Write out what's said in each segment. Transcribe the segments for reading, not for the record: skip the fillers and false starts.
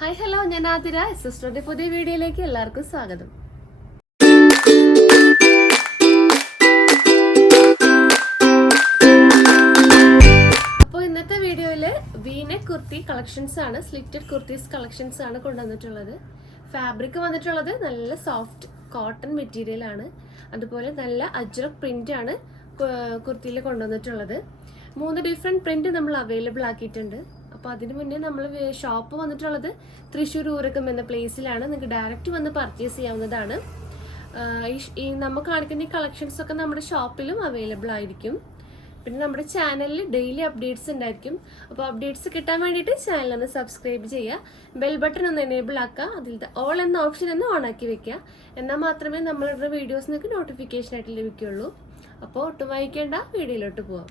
Hi hello, ഞാൻ ആതിര. സിസ്റ്ററുടെ പുതിയ വീഡിയോയിലേക്ക് എല്ലാവർക്കും സ്വാഗതം. അപ്പോൾ ഇന്നത്തെ വീഡിയോയില് വീനെക്ക് കുർത്തി കളക്ഷൻസ് ആണ്, സ്ലിറ്റഡ് കുർത്തീസ് കളക്ഷൻസ് ആണ് കൊണ്ടുവന്നിട്ടുള്ളത്. ഫാബ്രിക് വന്നിട്ടുള്ളത് നല്ല സോഫ്റ്റ് കോട്ടൺ മെറ്റീരിയൽ ആണ്. അതുപോലെ നല്ല അജ്രക് പ്രിന്റ് ആണ് കുർത്തിയിൽ കൊണ്ടുവന്നിട്ടുള്ളത്. 3 ഡിഫറെന്റ് പ്രിന്റ് നമ്മൾ അവൈലബിൾ ആക്കിയിട്ടുണ്ട്. അപ്പോൾ അതിന് മുന്നേ നമ്മൾ ഷോപ്പ് വന്നിട്ടുള്ളത് തൃശ്ശൂർ ഊരകം എന്ന പ്ലേസിലാണ്. നിങ്ങൾക്ക് ഡയറക്റ്റ് വന്ന് പർച്ചേസ് ചെയ്യാവുന്നതാണ്. ഈ നമുക്ക് കാണിക്കുന്ന ഈ കളക്ഷൻസ് ഒക്കെ നമ്മുടെ ഷോപ്പിലും അവൈലബിൾ ആയിരിക്കും. പിന്നെ നമ്മുടെ ചാനലിൽ ഡെയിലി അപ്ഡേറ്റ്സ് ഉണ്ടായിരിക്കും. അപ്പോൾ അപ്ഡേറ്റ്സ് കിട്ടാൻ വേണ്ടിയിട്ട് ചാനൽ ഒന്ന് സബ്സ്ക്രൈബ് ചെയ്യുക, ബെൽ ബട്ടൺ ഒന്ന് എനേബിൾ ആക്കുക, അതിലത്തെ ഓൾ എന്ന ഓപ്ഷൻ ഒന്ന് ഓൺ ആക്കി വെക്കുക. എന്നാൽ മാത്രമേ നമ്മളുടെ വീഡിയോസ് നിങ്ങൾക്ക് നോട്ടിഫിക്കേഷൻ ആയിട്ട് ലഭിക്കുകയുള്ളൂ. അപ്പോൾ ഒട്ടും വായിക്കേണ്ട, വീഡിയോയിലോട്ട് പോവാം.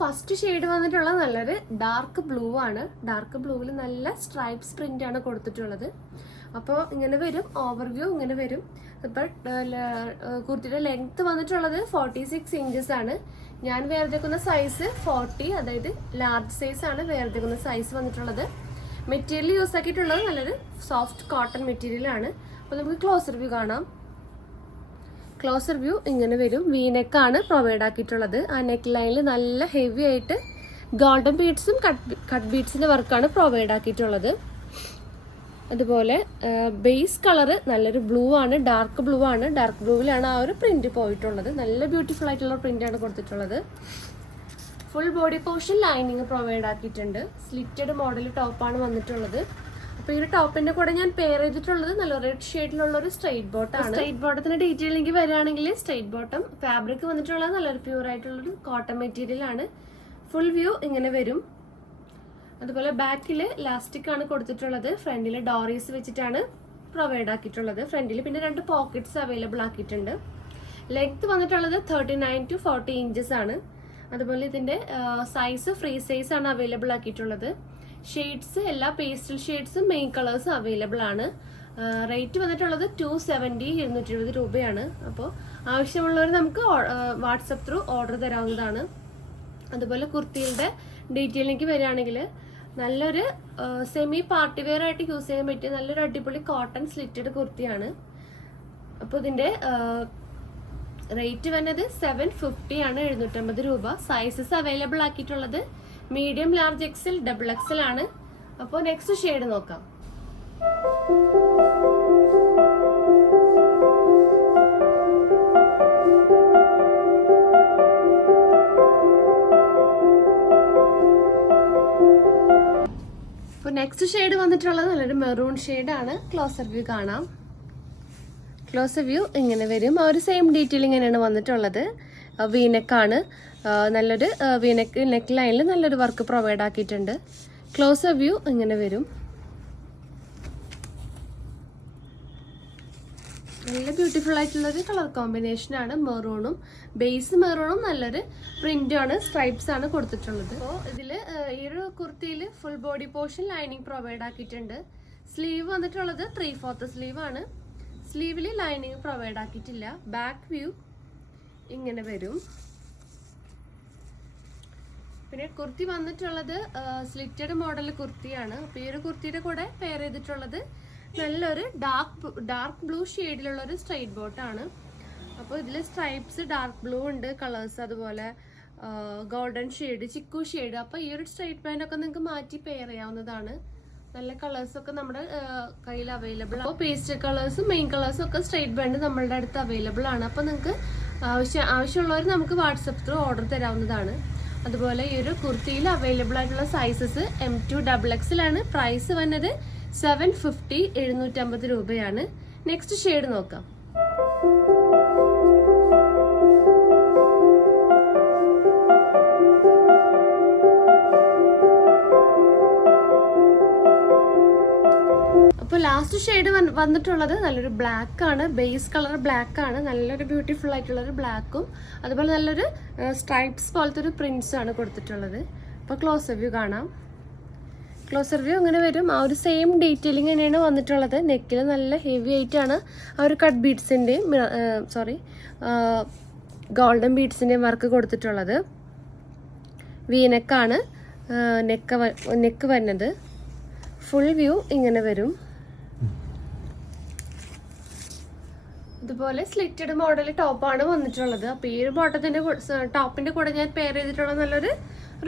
ഫസ്റ്റ് ഷെയ്ഡ് വന്നിട്ടുള്ളത് നല്ലൊരു ഡാർക്ക് ബ്ലൂ ആണ്. ഡാർക്ക് ബ്ലൂവിൽ നല്ല സ്ട്രൈപ്സ് പ്രിന്റ് ആണ് കൊടുത്തിട്ടുള്ളത്. അപ്പോൾ ഇങ്ങനെ വരും, ഓവർവ്യൂ ഇങ്ങനെ വരും. ഇപ്പോൾ കുർത്തിയുടെ ലെങ്ത് വന്നിട്ടുള്ളത് 46 ഇഞ്ചസ് ആണ്. ഞാൻ വേർതിരിക്കുന്ന സൈസ് 40, അതായത് ലാർജ് സൈസ് ആണ് വേർതിരിക്കുന്ന സൈസ് വന്നിട്ടുള്ളത്. മെറ്റീരിയൽ യൂസ് ആക്കിയിട്ടുള്ളത് നല്ലൊരു സോഫ്റ്റ് കോട്ടൺ മെറ്റീരിയൽ ആണ്. അപ്പോൾ നമുക്ക് ക്ലോസർ വ്യൂ കാണാം. ക്ലോസർ വ്യൂ ഇങ്ങനെ വരും. വീനെക്കാണ് പ്രൊവൈഡ് ആക്കിയിട്ടുള്ളത്. ആ നെക്ക് ലൈനിൽ നല്ല ഹെവി ആയിട്ട് ഗോൾഡൻ ബീഡ്സും കട്ട് ബീഡ്സിൻ്റെ വർക്കാണ് പ്രൊവൈഡ് ആക്കിയിട്ടുള്ളത്. അതുപോലെ ബേസ് കളറ് നല്ലൊരു ബ്ലൂ ആണ്, ഡാർക്ക് ബ്ലൂ ആണ്. ഡാർക്ക് ബ്ലൂവിലാണ് ആ ഒരു പ്രിന്റ് പോയിട്ടുള്ളത്. നല്ല ബ്യൂട്ടിഫുൾ ആയിട്ടുള്ള പ്രിന്റാണ് കൊടുത്തിട്ടുള്ളത്. Full body portion lining provide ആക്കിയിട്ടുണ്ട്. സ്ലിറ്റഡ് മോഡൽ ടോപ്പാണ് വന്നിട്ടുള്ളത്. അപ്പോൾ ഈ ഒരു ടോപ്പിന്റെ കൂടെ ഞാൻ പെയർ ചെയ്തിട്ടുള്ളത് നല്ല റെഡ് ഷെയ്ഡിലുള്ള ഒരു സ്ട്രൈറ്റ് ബോട്ടമാണ്. സ്ട്രൈറ്റ് ബോട്ടത്തിന്റെ ഡീറ്റെയിലേക്ക് വരികയാണെങ്കിൽ സ്ട്രൈറ്റ് ബോട്ടം ഫാബ്രിക് വന്നിട്ടുള്ളത് നല്ലൊരു പ്യൂർ ആയിട്ടുള്ളൊരു കോട്ടൺ മെറ്റീരിയൽ ആണ്. ഫുൾ വ്യൂ ഇങ്ങനെ വരും. അതുപോലെ ബാക്കിൽ ലാസ്റ്റിക് ആണ് കൊടുത്തിട്ടുള്ളത്. ഫ്രണ്ടിൽ ഡോറീസ് വെച്ചിട്ടാണ് പ്രൊവൈഡ് ആക്കിയിട്ടുള്ളത്. ഫ്രണ്ടിൽ പിന്നെ 2 പോക്കറ്റ്സ് അവൈലബിൾ ആക്കിയിട്ടുണ്ട്. ലെങ്ത് വന്നിട്ടുള്ളത് 39 to 40 ഇഞ്ചസ് ആണ്. അതുപോലെ ഇതിന്റെ സൈസ് ഫ്രീ സൈസ് ആണ് അവൈലബിൾ ആക്കിയിട്ടുള്ളത്. ഷെയ്ഡ്സ് എല്ലാ പേസ്റ്റൽ ഷെയ്ഡ്സും മെയിൻ കളേഴ്സും അവൈലബിൾ ആണ്. റേറ്റ് വന്നിട്ടുള്ളത് 270 രൂപയാണ്. അപ്പോൾ ആവശ്യമുള്ളവർ നമുക്ക് വാട്സപ്പ് ത്രൂ ഓർഡർ തരാവുന്നതാണ്. അതുപോലെ കുർത്തിയുടെ ഡീറ്റെയിലേക്ക് വരികയാണെങ്കിൽ നല്ലൊരു സെമി പാർട്ടി വെയർ ആയിട്ട് യൂസ് ചെയ്യാൻ പറ്റിയ നല്ലൊരു അടിപൊളി കോട്ടൺ സ്ലിറ്റഡ് കുർത്തിയാണ്. അപ്പോൾ ഇതിൻ്റെ റേറ്റ് വന്നത് 750 ആണ്, 750 രൂപ. സൈസസ് അവൈലബിൾ ആക്കിയിട്ടുള്ളത് medium, large, XL, double XL ആണ്. അപ്പോൾ നെക്സ്റ്റ് ഷെയ്ഡ് നോക്കാം. അപ്പോൾ നെക്സ്റ്റ് ഷെയ്ഡ് വന്നിട്ടുള്ളത് നല്ലൊരു മെറൂൺ ഷെയ്ഡാണ്. ക്ലോസർ വ്യൂ കാണാം. ക്ലോസർ വ്യൂ ഇങ്ങനെ വരും. ആ ഒരു സെയിം ഡീറ്റെയിൽ ഇങ്ങനെയാണ് വന്നിട്ടുള്ളത്. വീനെക്കാണ്. നല്ലൊരു നെക്ക് ലൈനിൽ നല്ലൊരു വർക്ക് പ്രൊവൈഡ് ആക്കിയിട്ടുണ്ട്. ക്ലോസർ വ്യൂ ഇങ്ങനെ വരും. നല്ല ബ്യൂട്ടിഫുൾ ആയിട്ടുള്ളൊരു കളർ കോമ്പിനേഷൻ ആണ്. മെറൂണും ബേസ് മെറൂണും നല്ലൊരു പ്രിന്റാണ്, സ്ട്രൈപ്സ് ആണ് കൊടുത്തിട്ടുള്ളത്. അപ്പോൾ ഇതിൽ ഈ ഒരു കുർത്തിയിൽ full body portion lining provide ആക്കിയിട്ടുണ്ട്. സ്ലീവ് വന്നിട്ടുള്ളത് 3/4 സ്ലീവ് ആണ്. സ്ലീവിൽ ലൈനിങ് പ്രൊവൈഡ് ആക്കിയിട്ടില്ല. ബാക്ക് വ്യൂ ഇങ്ങനെ വരും. പിന്നെ കുർത്തി വന്നിട്ടുള്ളത് സ്ലിറ്റഡ് മോഡൽ കുർത്തിയാണ്. അപ്പോൾ ഈ ഒരു കുർത്തിയുടെ കൂടെ പെയർ ചെയ്തിട്ടുള്ളത് നല്ലൊരു ഡാർക്ക് ബ്ലൂ ഷെയ്ഡിലുള്ള ഒരു സ്ട്രൈറ്റ് ബോട്ടാണ്. അപ്പോൾ ഇതിൽ സ്ട്രൈപ്സ് ഡാർക്ക് ബ്ലൂ ഉണ്ട് കളേഴ്സ്, അതുപോലെ ഗോൾഡൻ ഷെയ്ഡ്, ചിക്കു ഷെയ്ഡ്. അപ്പോൾ ഈ ഒരു സ്ട്രൈറ്റ് പാൻ്റ് ഒക്കെ നിങ്ങൾക്ക് മാറ്റി പെയർ ചെയ്യാവുന്നതാണ്. നല്ല കളേഴ്സ് ഒക്കെ നമ്മുടെ കയ്യിൽ അവൈലബിൾ ആണ്. അപ്പോൾ പേസ്റ്റൽ കളേഴ്സും മെയിൻ കളേഴ്സും ഒക്കെ സ്ട്രൈറ്റ് ബാൻഡ് നമ്മളുടെ അടുത്ത് അവൈലബിൾ ആണ്. അപ്പോൾ നിങ്ങൾക്ക് ആവശ്യമുള്ളവർ നമുക്ക് വാട്സപ്പ് ത്രൂ ഓർഡർ തരാവുന്നതാണ്. അതുപോലെ ഈ ഒരു കുർത്തിയിൽ അവൈലബിൾ ആയിട്ടുള്ള സൈസസ് M2 XXL ആണ്. പ്രൈസ് വന്നത് 750, 750 രൂപയാണ്. നെക്സ്റ്റ് ഷെയ്ഡ് നോക്കാം. അപ്പോൾ ലാസ്റ്റ് ഷെയ്ഡ് വന്നിട്ടുള്ളത് നല്ലൊരു ബ്ലാക്ക് ആണ്. ബേസ് കളർ ബ്ലാക്ക് ആണ്. നല്ലൊരു ബ്യൂട്ടിഫുൾ ആയിട്ടുള്ളൊരു ബ്ലാക്കും അതുപോലെ നല്ലൊരു സ്ട്രൈപ്സ് പോലത്തെ ഒരു പ്രിന്റ്സ് ആണ് കൊടുത്തിട്ടുള്ളത്. അപ്പോൾ ക്ലോസ് വ്യൂ കാണാം. ക്ലോസർ വ്യൂ ഇങ്ങനെ വരും. ആ ഒരു സെയിം ഡീറ്റെയിലിംഗ് തന്നെയാണ് വന്നിട്ടുള്ളത്. നെക്കിൽ നല്ല ഹെവി ആയിട്ടാണ് ആ ഒരു കട്ട് ബീഡ്സിൻ്റെയും ഗോൾഡൻ ബീഡ്സിൻ്റെയും വർക്ക് കൊടുത്തിട്ടുള്ളത്. വീനെക്കാണ് നെക്ക് വരുന്നത്. ഫുൾ വ്യൂ ഇങ്ങനെ വരും. ഇതുപോലെ സ്ലിറ്റഡ് മോഡൽ ടോപ്പാണ് വന്നിട്ടുള്ളത്. അപ്പോൾ ഈ ഒരു ബോട്ടത്തിൻ്റെ ടോപ്പിൻ്റെ കൂടെ ഞാൻ പെയർ ചെയ്തിട്ടുള്ള നല്ലൊരു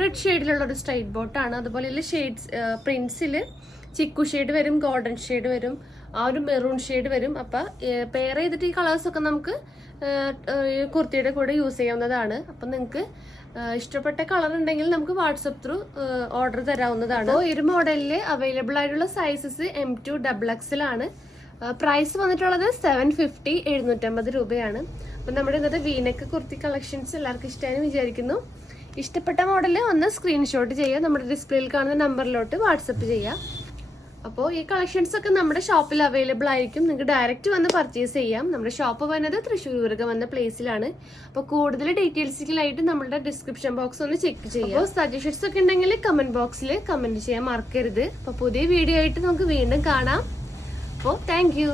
റെഡ് ഷെയ്ഡിലുള്ള ഒരു സ്ട്രൈറ്റ് ബോട്ടാണ്. അതുപോലെ ഇതിൽ ഷെയ്ഡ്സ് പ്രിൻസിൽ ചിക്കു ഷെയ്ഡ് വരും, ഗോൾഡൻ ഷെയ്ഡ് വരും, ആ ഒരു മെറൂൺ ഷെയ്ഡ് വരും. അപ്പോൾ പെയർ ചെയ്തിട്ട് ഈ കളേഴ്സൊക്കെ നമുക്ക് കുർത്തിയുടെ കൂടെ യൂസ് ചെയ്യാവുന്നതാണ്. അപ്പം നിങ്ങൾക്ക് ഇഷ്ടപ്പെട്ട കളർ ഉണ്ടെങ്കിൽ നമുക്ക് വാട്സപ്പ് ത്രൂ ഓർഡർ തരാവുന്നതാണ്. അപ്പോൾ ഈ ഒരു മോഡലിൽ അവൈലബിൾ ആയിട്ടുള്ള സൈസസ് M2 XXL ആണ്. പ്രൈസ് വന്നിട്ടുള്ളത് 750 750 രൂപയാണ്. അപ്പം നമ്മുടെ ഇന്നത്തെ വീനെക്ക് കുർത്തി കളക്ഷൻസ് എല്ലാവർക്കും ഇഷ്ടമായെന്ന് വിചാരിക്കുന്നു. ഇഷ്ടപ്പെട്ട മോഡൽ ഒന്ന് സ്ക്രീൻഷോട്ട് ചെയ്യുക, നമ്മുടെ ഡിസ്പ്ലേയിൽ കാണുന്ന നമ്പറിലോട്ട് വാട്സപ്പ് ചെയ്യുക. അപ്പോൾ ഈ കളക്ഷൻസ് ഒക്കെ നമ്മുടെ ഷോപ്പിൽ അവൈലബിൾ ആയിരിക്കും. നിങ്ങൾക്ക് ഡയറക്റ്റ് വന്ന് പർച്ചേസ് ചെയ്യാം. നമ്മുടെ ഷോപ്പ് വരുന്നത് തൃശ്ശൂർ ഊരകം എന്ന പ്ലേസിലാണ്. അപ്പോൾ കൂടുതൽ ഡീറ്റെയിൽസിലായിട്ട് നമ്മുടെ ഡിസ്ക്രിപ്ഷൻ ബോക്സ് ഒന്ന് ചെക്ക് ചെയ്യാം. അപ്പോൾ സജഷൻസ് ഒക്കെ ഉണ്ടെങ്കിൽ കമന്റ് ബോക്സിൽ കമന്റ് ചെയ്യാൻ മറക്കരുത്. അപ്പോൾ പുതിയ വീഡിയോ ആയിട്ട് നമുക്ക് വീണ്ടും കാണാം. അപ്പോൾ താങ്ക് യു.